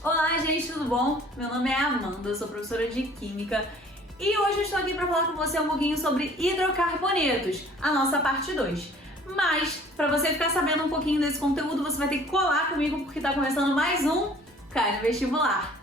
Olá, gente, tudo bom? Meu nome é Amanda, eu sou professora de Química e hoje eu estou aqui para falar com você um pouquinho sobre hidrocarbonetos, a nossa parte 2. Mas, para você ficar sabendo um pouquinho desse conteúdo, você vai ter que colar comigo porque está começando mais um Cai no Vestibular.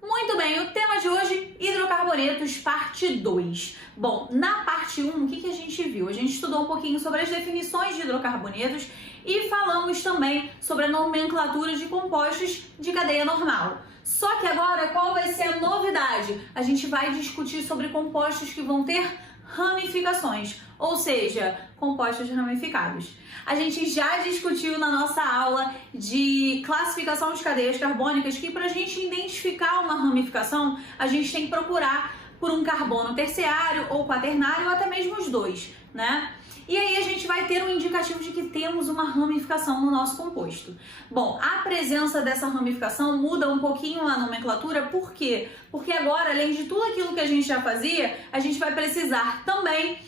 Muito bem, o tema de hoje, hidrocarbonetos, parte 2. Bom, na parte 1, o que a gente viu? A gente estudou um pouquinho sobre as definições de hidrocarbonetos e falamos também sobre a nomenclatura de compostos de cadeia normal. Só que agora, qual vai ser a novidade? A gente vai discutir sobre compostos que vão ter ramificações, ou seja, compostos ramificados. A gente já discutiu na nossa aula de classificação de cadeias carbônicas que para a gente identificar uma ramificação, a gente tem que procurar por um carbono terciário ou quaternário ou até mesmo os dois, né? E aí a gente vai ter um indicativo de que temos uma ramificação no nosso composto. Bom, a presença dessa ramificação muda um pouquinho a nomenclatura, por quê? Porque agora, além de tudo aquilo que a gente já fazia, a gente vai precisar também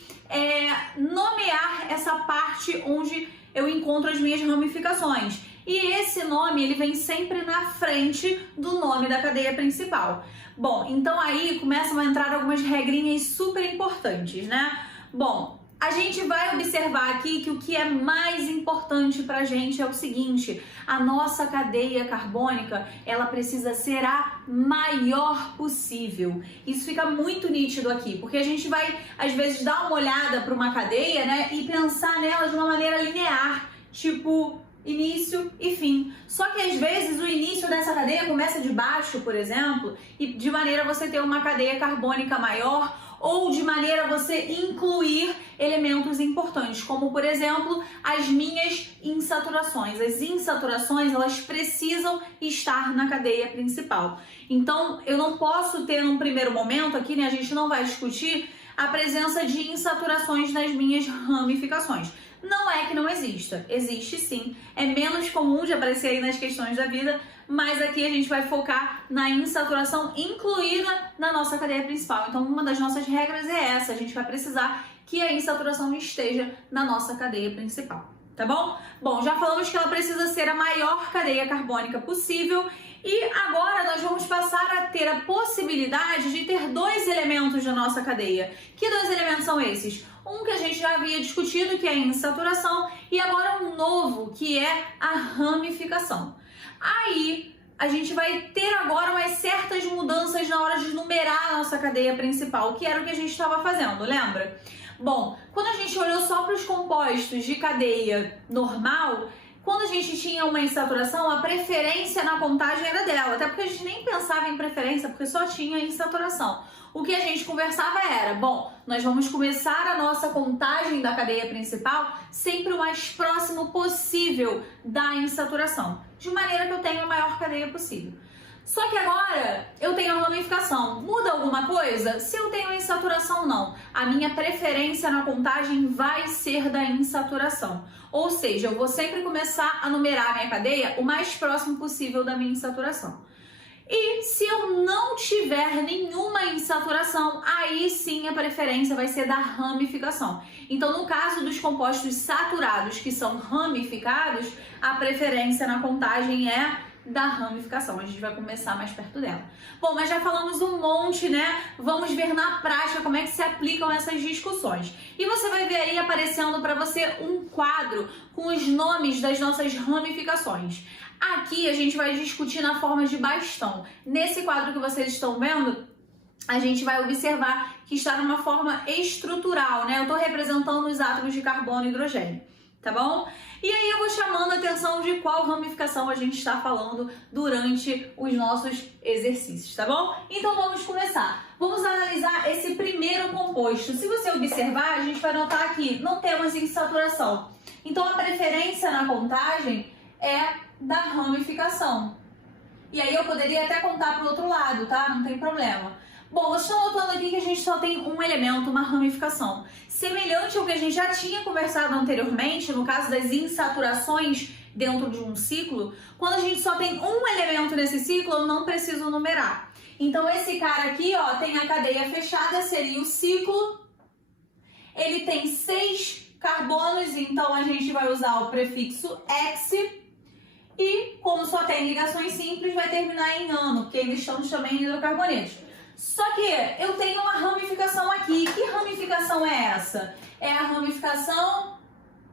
nomear essa parte onde eu encontro as minhas ramificações. E esse nome, ele vem sempre na frente do nome da cadeia principal. Bom, então aí começam a entrar algumas regrinhas super importantes, né? Bom, a gente vai observar aqui que o que é mais importante pra gente é o seguinte: a nossa cadeia carbônica, ela precisa ser a maior possível. Isso fica muito nítido aqui, porque a gente vai, às vezes, dar uma olhada para uma cadeia, né, e pensar nela de uma maneira linear, tipo início e fim. Só que às vezes o início dessa cadeia começa de baixo, por exemplo, e de maneira a você ter uma cadeia carbônica maior, ou de maneira a você incluir elementos importantes, como por exemplo as minhas insaturações. As insaturações, elas precisam estar na cadeia principal. Então eu não posso ter num primeiro momento aqui, né, a gente não vai discutir a presença de insaturações nas minhas ramificações. Não é que não exista, existe sim, é menos comum de aparecer aí nas questões da vida, mas aqui a gente vai focar na insaturação incluída na nossa cadeia principal. Então uma das nossas regras é essa, a gente vai precisar que a insaturação esteja na nossa cadeia principal, tá bom? Bom, já falamos que ela precisa ser a maior cadeia carbônica possível e agora nós vamos passar a ter a possibilidade de ter dois elementos na nossa cadeia. Que dois elementos são esses? Um que a gente já havia discutido, que é a insaturação, e agora um novo, que é a ramificação. Aí a gente vai ter agora umas certas mudanças na hora de numerar a nossa cadeia principal, que era o que a gente estava fazendo, lembra? Bom, quando a gente olhou só para os compostos de cadeia normal, quando a gente tinha uma insaturação, a preferência na contagem era dela, até porque a gente nem pensava em preferência, porque só tinha insaturação. O que a gente conversava era, bom, nós vamos começar a nossa contagem da cadeia principal sempre o mais próximo possível da insaturação, de maneira que eu tenha a maior cadeia possível. Só que agora eu tenho a ramificação. Muda alguma coisa? Se eu tenho insaturação, não. A minha preferência na contagem vai ser da insaturação. Ou seja, eu vou sempre começar a numerar a minha cadeia o mais próximo possível da minha insaturação. E se eu não tiver nenhuma insaturação, aí sim a preferência vai ser da ramificação. Então, no caso dos compostos saturados que são ramificados, a preferência na contagem é da ramificação. A gente vai começar mais perto dela. Bom, mas já falamos um monte, né? Vamos ver na prática como é que se aplicam essas discussões. E você vai ver aí aparecendo para você um quadro com os nomes das nossas ramificações. Aqui a gente vai discutir na forma de bastão. Nesse quadro que vocês estão vendo, a gente vai observar que está numa forma estrutural, né? Eu estou representando os átomos de carbono e hidrogênio, tá bom? E aí eu vou chamando a atenção de qual ramificação a gente está falando durante os nossos exercícios, tá bom? Então vamos começar. Vamos analisar esse primeiro composto. Se você observar, a gente vai notar aqui, não temos insaturação. Então a preferência na contagem é da ramificação. E aí eu poderia até contar para o outro lado, tá? Não tem problema. Bom, vocês estão notando aqui que a gente só tem um elemento, uma ramificação. Semelhante ao que a gente já tinha conversado anteriormente, no caso das insaturações dentro de um ciclo, quando a gente só tem um elemento nesse ciclo, eu não preciso numerar. Então esse cara aqui, ó, tem a cadeia fechada, seria o ciclo ele tem 6 carbonos, então a gente vai usar o prefixo ex. E como só tem ligações simples, vai terminar em ano, porque ainda estamos também em hidrocarbonetos. Só que eu tenho uma ramificação aqui. Que ramificação é essa? É a ramificação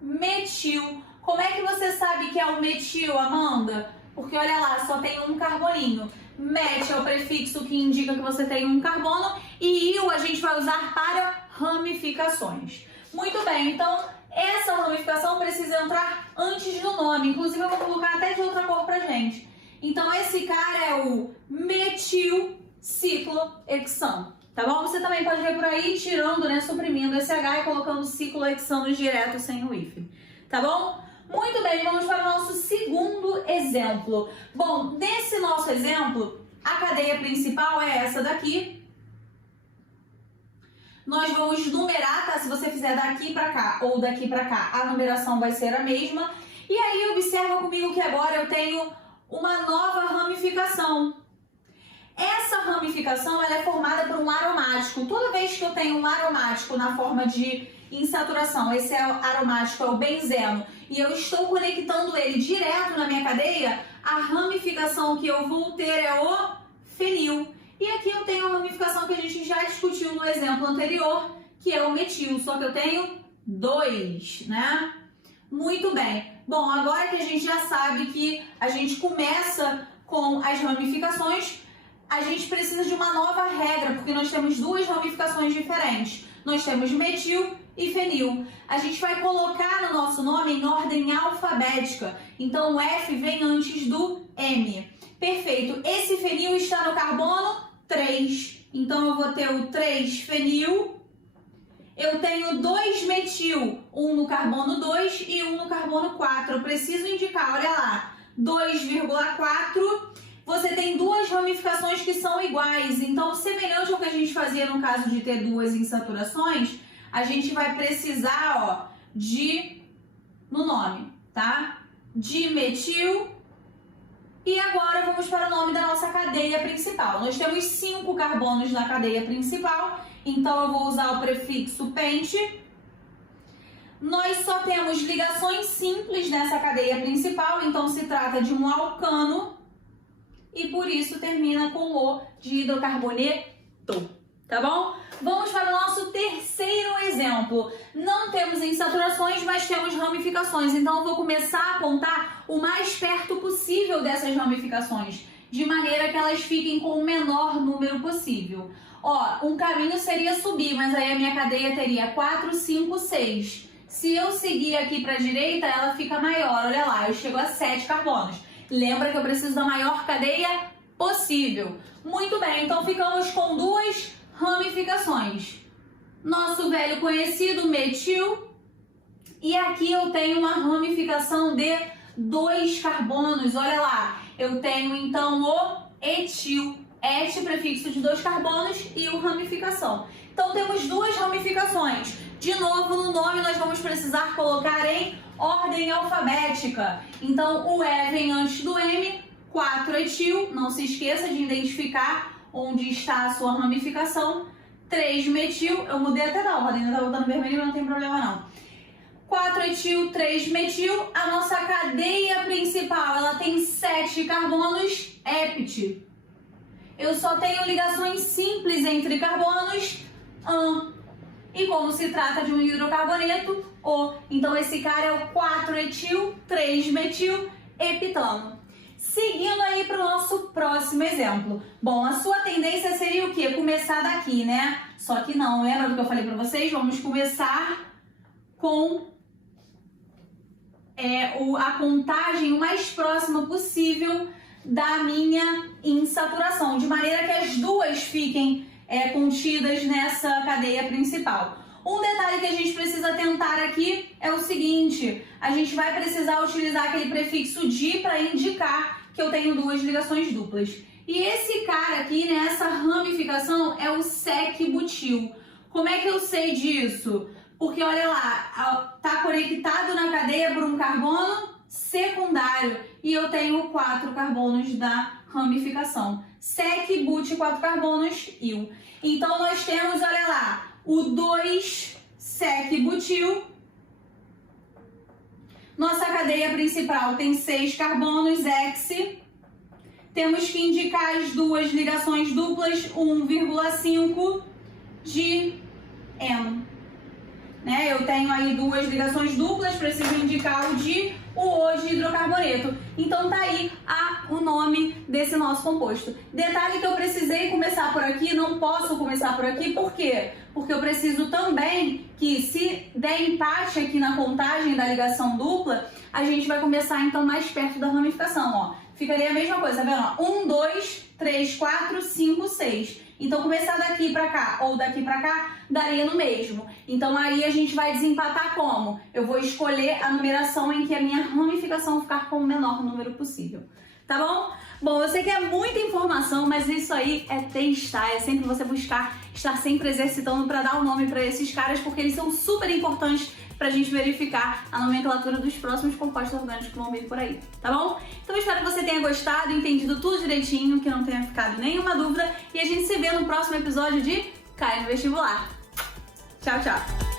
metil. Como é que você sabe que é o metil, Amanda? Porque olha lá, só tem um carboninho. Met é o prefixo que indica que você tem um carbono e il a gente vai usar para ramificações. Muito bem, então essa ramificação precisa entrar antes do nome. Inclusive eu vou colocar até de outra cor pra gente. Então esse cara é o metilciclohexano, tá bom? Você também pode ver por aí tirando, né, suprimindo esse H e colocando ciclohexanos direto sem o hífen, tá bom? Muito bem, vamos para o nosso segundo exemplo. Bom, nesse nosso exemplo, a cadeia principal é essa daqui. Nós vamos numerar, tá? Se você fizer daqui para cá ou daqui para cá, a numeração vai ser a mesma. E aí, observa comigo que agora eu tenho uma nova ramificação. Essa ramificação ela é formada por um aromático. Toda vez que eu tenho um aromático na forma de insaturação, esse aromático é o benzeno, e eu estou conectando ele direto na minha cadeia, a ramificação que eu vou ter é o fenil. E aqui eu tenho a ramificação que a gente já discutiu no exemplo anterior, que é o metil, só que eu tenho 2, né? Muito bem. Bom, agora que a gente já sabe que a gente começa com as ramificações, a gente precisa de uma nova regra, porque nós temos duas ramificações diferentes. Nós temos metil e fenil. A gente vai colocar no nosso nome em ordem alfabética. Então o F vem antes do M. Perfeito. Esse fenil está no carbono 3. Então eu vou ter o 3-fenil. Eu tenho 2-metil, um no carbono 2 e um no carbono 4. Eu preciso indicar, olha lá, 2,4. Você tem duas ramificações que são iguais. Então, semelhante ao que a gente fazia no caso de ter duas insaturações, a gente vai precisar, ó, no nome, tá? Dimetil. E agora vamos para o nome da nossa cadeia principal. Nós temos 5 carbonos na cadeia principal, então eu vou usar o prefixo pente. Nós só temos ligações simples nessa cadeia principal, então se trata de um alcano. E por isso termina com o de hidrocarboneto, tá bom? Vamos para o nosso terceiro exemplo. Não temos insaturações, mas temos ramificações. Então eu vou começar a contar o mais perto possível dessas ramificações, de maneira que elas fiquem com o menor número possível. Ó, um caminho seria subir, mas aí a minha cadeia teria 4, 5, 6. Se eu seguir aqui para a direita, ela fica maior. Olha lá, eu chego a 7 carbonos. Lembra que eu preciso da maior cadeia possível. Muito bem, então ficamos com duas ramificações. Nosso velho conhecido metil. E aqui eu tenho uma ramificação de 2 carbonos. Olha lá, eu tenho então o etil. Et, prefixo de 2 carbonos, e o ramificação. Então temos duas ramificações. De novo, no nome nós vamos precisar colocar em ordem alfabética. Então, o E vem antes do M, 4-etil, não se esqueça de identificar onde está a sua ramificação. 3-metil, eu mudei até da ordem, não tá botando vermelho, mas não tem problema não. 4-etil, 3-metil, a nossa cadeia principal, ela tem 7 carbonos, ept. Eu só tenho ligações simples entre carbonos, an. E como se trata de um hidrocarboneto, O. Então esse cara é o 4-etil, 3-metil, heptano. Seguindo aí para o nosso próximo exemplo. Bom, a sua tendência seria o quê? Começar daqui, né? Só que não, lembra do que eu falei para vocês? Vamos começar com a contagem o mais próxima possível da minha insaturação, de maneira que as duas fiquem contidas nessa cadeia principal. Um detalhe que a gente precisa atentar aqui é o seguinte: a gente vai precisar utilizar aquele prefixo di para indicar que eu tenho duas ligações duplas. E esse cara aqui, nessa ramificação, é o sec-butil. Como é que eu sei disso? Porque olha lá, tá conectado na cadeia por um carbono secundário e eu tenho 4 carbonos da ramificação. Sec, but, 4 carbonos, il. Então nós temos, olha lá, o 2 sec-butil. Nossa cadeia principal tem 6 carbonos, hex. Temos que indicar as duas ligações duplas, 1,5 de N. Né? Eu tenho aí duas ligações duplas, preciso indicar o de hidrocarboneto. Então tá aí o nome desse nosso composto. Detalhe que eu precisei começar por aqui, não posso começar por aqui, por quê? Porque eu preciso também que, se der empate aqui na contagem da ligação dupla, a gente vai começar então mais perto da ramificação, ó. Ficaria a mesma coisa, tá vendo? 1, 2, 3, 4, 5, 6. Então, começar daqui pra cá ou daqui pra cá, daria no mesmo. Então, aí a gente vai desempatar como? Eu vou escolher a numeração em que a minha ramificação ficar com o menor número possível. Tá bom? Bom, eu sei que é muita informação, mas isso aí é testar, é sempre você buscar estar sempre exercitando para dar o nome para esses caras, porque eles são super importantes pra gente verificar a nomenclatura dos próximos compostos orgânicos que vão vir por aí, tá bom? Então eu espero que você tenha gostado, entendido tudo direitinho, que não tenha ficado nenhuma dúvida, e a gente se vê no próximo episódio de Cai no Vestibular. Tchau, tchau!